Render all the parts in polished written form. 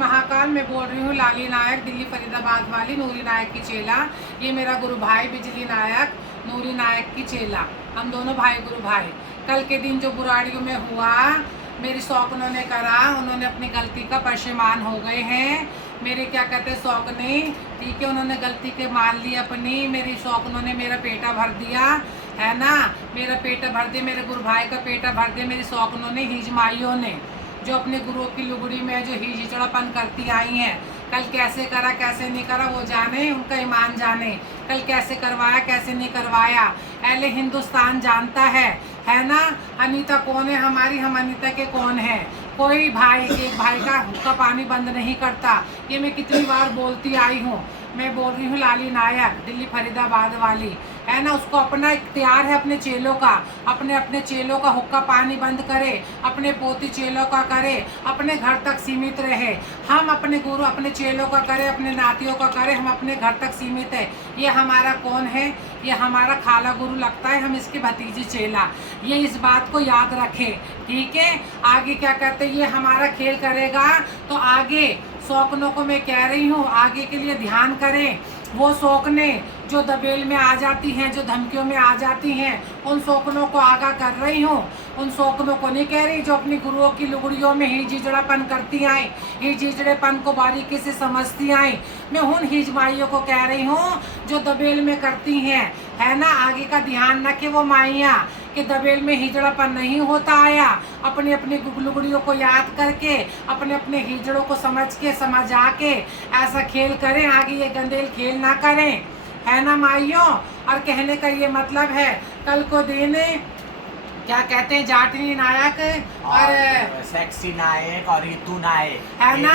महाकाल। मैं बोल रही हूँ लाली नायक, दिल्ली फरीदाबाद वाली, नूरी नायक की चेला। ये मेरा गुरु भाई बिजली नायक, नूरी नायक की चेला। हम दोनों भाई गुरु भाई। कल के दिन जो बुराड़ियों में हुआ, मेरी शौकनों ने करा, उन्होंने अपनी गलती का पशेमान हो गए हैं। मेरे क्या कहते शौकने, ठीक है, उन्होंने गलती के मान ली अपनी। मेरी शौकनों ने मेरा पेटा भर दिया, है ना, मेरा पेटा भर दिया, मेरे गुरु भाई का पेटा भर दिया मेरी शौकनों ने, हिजमाइयों ने, जो अपने गुरुओं की लुगड़ी में जो हिजड़ापन करती आई हैं। कल कैसे करा कैसे नहीं करा वो जाने, उनका ईमान जाने। कल कैसे करवाया कैसे नहीं करवाया, अहले हिंदुस्तान जानता है ना। अनीता कौन है हमारी, हम अनीता के कौन है। कोई भाई एक भाई का हुक्का पानी बंद नहीं करता। ये मैं कितनी बार बोलती आई हूँ। मैं बोल रही हूँ लाली नायक, दिल्ली फरीदाबाद वाली, है ना। उसको अपना इख्तियार है अपने चेलों का, अपने चेलों का हुक्का पानी बंद करे, अपने पोती चेलों का करे, अपने घर तक सीमित रहे। हम अपने गुरु अपने चेलों का करे, अपने नातियों का करे, हम अपने घर तक सीमित है। ये हमारा कौन है, ये हमारा खाला गुरु लगता है, हम इसकी भतीजी चेला। ये इस बात को याद रखे, ठीक है। आगे क्या कहते ये हमारा खेल करेगा तो आगे शौकनों को मैं कह रही हूँ आगे के लिए ध्यान करें। वो शौकने जो दबेल में आ जाती हैं, जो धमकियों में आ जाती हैं, उन शौकनों को आगाह कर रही हूँ। उन शौकनों को नहीं कह रही जो अपनी गुरुओं की लुगड़ियों में ही जिजड़ापन करती आई, ही जिजड़ेपन को बारीकी से समझती आई। मैं उन हिजमाइयों को कह रही हूँ जो दबेल में करती हैं, है ना। आगे का ध्यान रखे वो माइया कि दबेल में हिजड़ापन नहीं होता आया। अपनी अपनी लुगड़ियों को याद करके, अपने अपने हिजड़ों को समझा के ऐसा खेल करें, आगे ये गंदेल खेल ना करें, है ना माइयों। और कहने का ये मतलब है कल को दिन क्या कहते हैं जाटनी नायक और सेक्सी नायक और ऋतु नायक, है ना।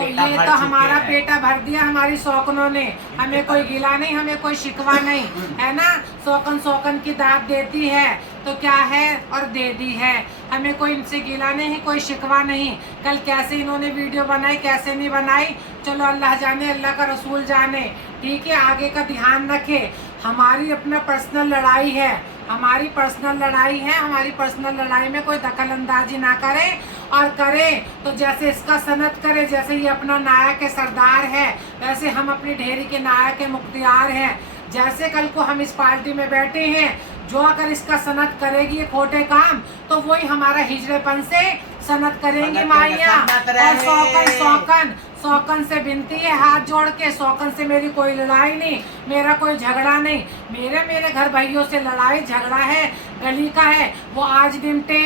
ये तो हमारा पेटा भर दिया हमारी शौकनों ने। हमें कोई गिला नहीं, हमें कोई शिकवा नहीं, है ना। शौकन की दाद देती है तो क्या है और दे दी है। हमें कोई इनसे गिला नहीं, कोई शिकवा नहीं। कल कैसे इन्होंने वीडियो बनाई कैसे नहीं बनाई, चलो अल्लाह जाने, अल्लाह का रसूल जाने, ठीक है। आगे का ध्यान रखे। हमारी अपना पर्सनल लड़ाई है, हमारी पर्सनल लड़ाई है। हमारी पर्सनल लड़ाई में कोई दखल अंदाजी ना करे, और करे तो जैसे इसका सनत करे, जैसे ये अपना नायक के सरदार है, वैसे हम अपनी ढेरी के नायक के मुख्तियार हैं। जैसे कल को हम इस पार्टी में बैठे हैं, जो अगर इसका सनत करेगी ये खोटे काम, तो वही हमारा हिजड़ेपन से सनत करेंगे माइया। और शौकन से विनती है हाथ जोड़ के, शौकन से मेरी कोई लड़ाई नहीं, मेरा कोई झगड़ा नहीं। मेरे घर भाइयों से लड़ाई झगड़ा है, गली का है। वो आज निमटे,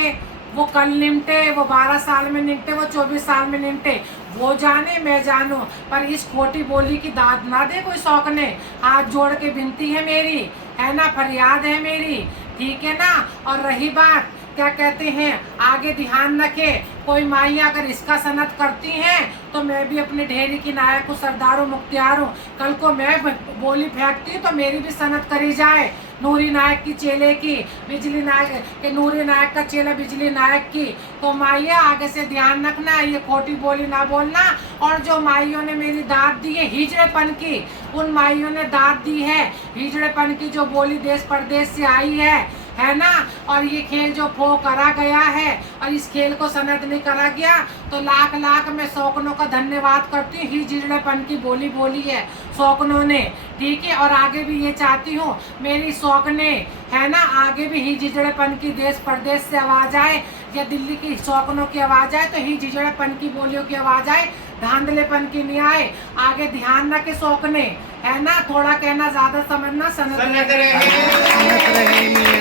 वो कल निमटे, वो 12 साल में निमटे, वो 24 साल में निमटे, वो जाने मैं जानू। पर इस खोटी बोली की दाद ना दे कोई शौकने। हाथ जोड़ के विनती है मेरी, है ना, फरियाद है मेरी, ठीक है ना। और रही बात क्या कहते हैं आगे ध्यान रखे, कोई माइया अगर इसका सनत करती हैं तो मैं भी अपने ढेरी की नायक हूँ, सरदार हूँ, मुख्तियार हूँ। कल को मैं बोली फेंकती हूँ तो मेरी भी सनत करी जाए। नूरी नायक की चेले की, बिजली नायक के नूरी नायक का चेला बिजली नायक की। तो माइया आगे से ध्यान रखना, ये खोटी बोली ना बोलना। और जो माइयों ने मेरी दाद दी है हिजड़ेपन की, उन माइयों ने दाद दी है हिजड़ेपन की, जो बोली देश परदेश से आई है ना। और ये खेल जो करा गया है और इस खेल को सनत नहीं करा गया, तो लाख लाख मैं शौकनों का धन्यवाद करती हूँ। ही जिजड़ेपन की बोली है शौकनों ने, ठीक है। और आगे भी ये चाहती हूँ मेरी शौकने, है ना, आगे भी ही जिजड़ेपन की देश परदेश से आवाज आए, या दिल्ली की शौकनों की आवाज आए, तो ही जिजड़ेपन की बोलियों की आवाज आए, धांधलेपन की नहीं आए। आगे ध्यान रखे शौकने, है ना। थोड़ा कहना ज्यादा समझना, सनत रहे।